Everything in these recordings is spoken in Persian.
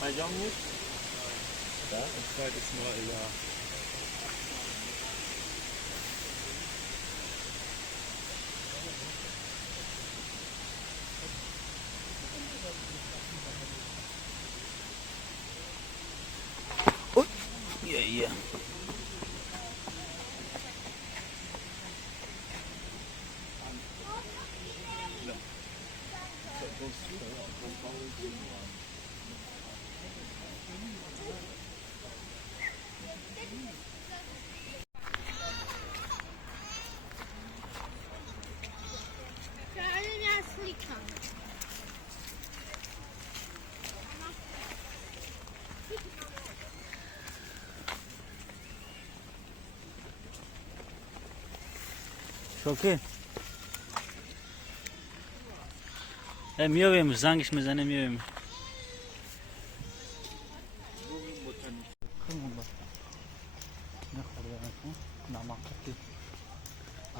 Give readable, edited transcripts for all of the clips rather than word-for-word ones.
پیام نیست؟ اسماعیل اسماعیل Yeah. شوکی میاویم زنگش میزنه میاویم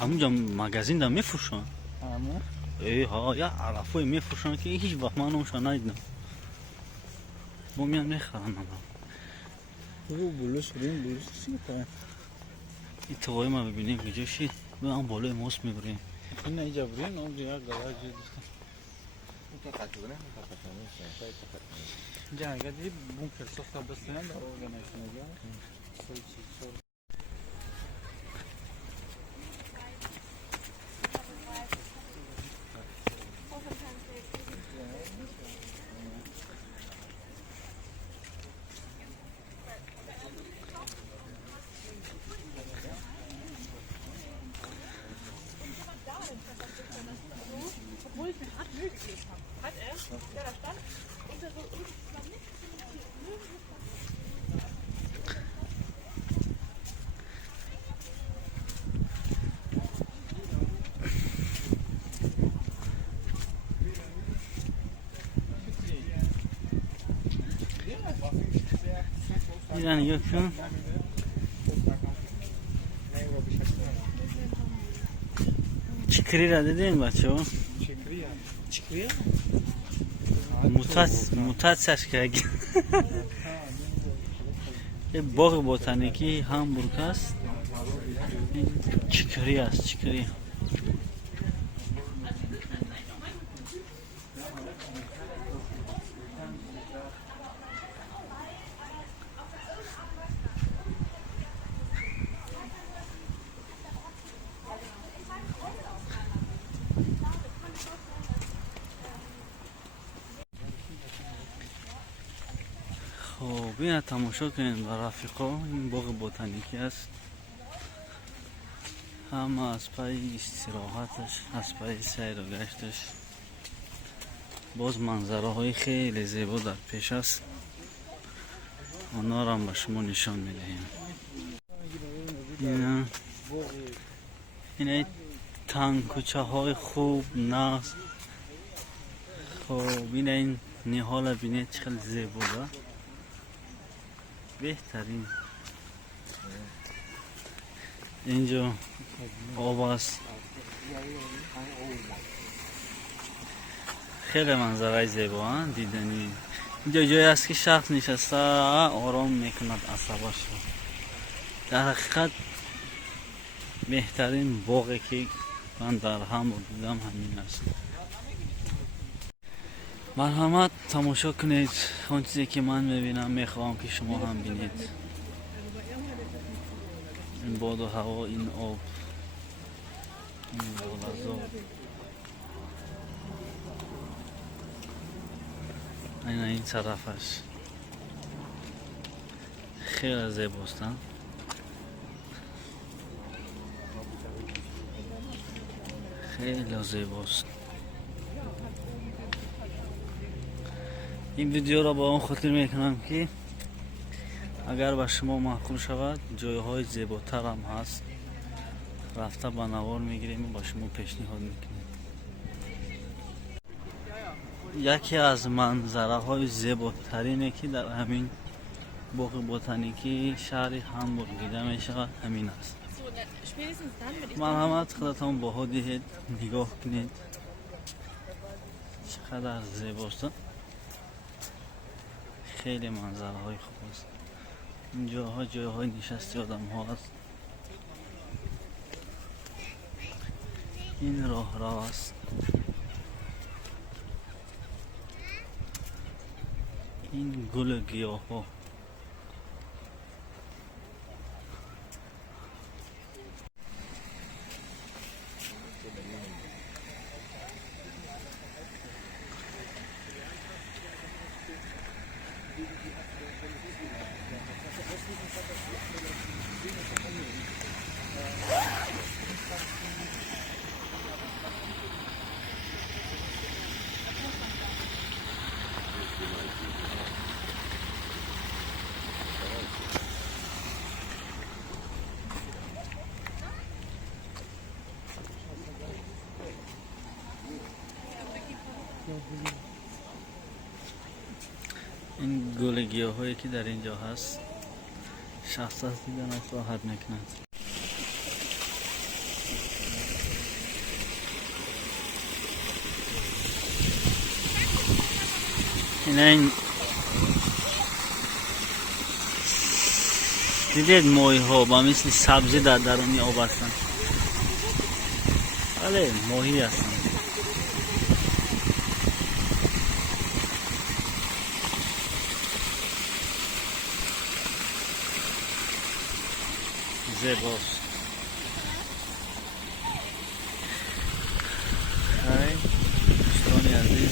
همونجا مغازین دا میفروشن ای ها یا عرفای میفروشن که هیچ وقت من اونشان ندیدم با میان میخرن او بلوش چی کنه این توای ما ببینیم کجا شید هم بالای موس میبریم این اینجا بریم اونجا یک گلاج اینجا اگر دی بونکر ساخته بستن در اون نشونه دیدن یکشون چکری را دیدین بچه ها چکریه؟ موتات سرش کرد یه باغ بوتانیکی هامبورگ هست چکری هست چکری خب این تماشا کنید با رفیقا این باغ بوتانیکی است همه از پای استراحتش از پای سیر و گشتش باز منظره های خیلی زیبا در پیش است آنها را هم به شما نشان میدهیم این تنگ کوچه های خوب ناز خب این نهال بینید چقدر زیبا بهترین اینجا آب است خیلی منظره زیبا دیدنی اینجا جایی است که شخص نشسته آرام میکند عصبش در حقیقت بهترین باغی که من در هامبورگ دیدم همین است مرحمت تماشا کنید اون چیزی که من میبینم میخواهم که شما هم بینید این باد و هوا این آب این بادازو این طرفش خیلی زیباست خیلی زیباست این ویدیو را با اون خاطر میکنم که اگر به شما معقول شود جایهای زیباتر هم هست رفته با نوار میگیریم و با شما پیشنهاد میکنیم یکی از منظره های زیباترینه که در همین باغ بوتانیکی شهر هامبورگ دیده می شود همین است مرحمت خودتان با ها دهید نگاه کنید چقدر زیباست خیلی منظره های خوب است. اینجاها جایهای نشستی آدم ها است. این راه راه است. این گل گیاه ها. این گل گیاه هایی که در اینجا هست شخص از دیدن است راحت میکند. این دیدید ماهی ها با مثل سبزی در درونی آب هستند. بله ماهی هستند. زیباست. دوستان عزیز،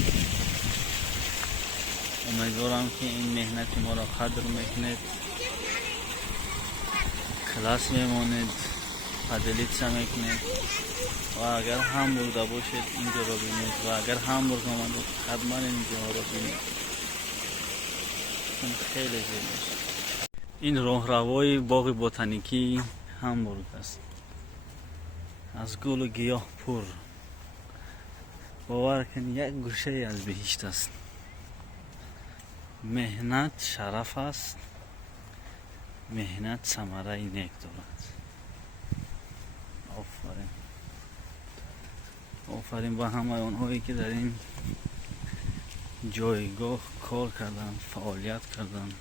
امیدوارم که این مهنت ما را قدر میکنید، کلاس میمانید، پدلیت میکنید و اگر هامبورگ باشید اینجا را بینید و اگر هامبورگ آمدید حتما اینجا را بینید، چون خیلی زیباست. این راهروی باغ بوتانیکی هامبورگ است، از گل و گیاه پر. باور کنید یک گوشه از بهشت است. مهنت شرف است، مهنت ثمره نیک دارد. آفرین، آفرین به همه آنهایی که در این جایگاه کار کردند، فعالیت کردند.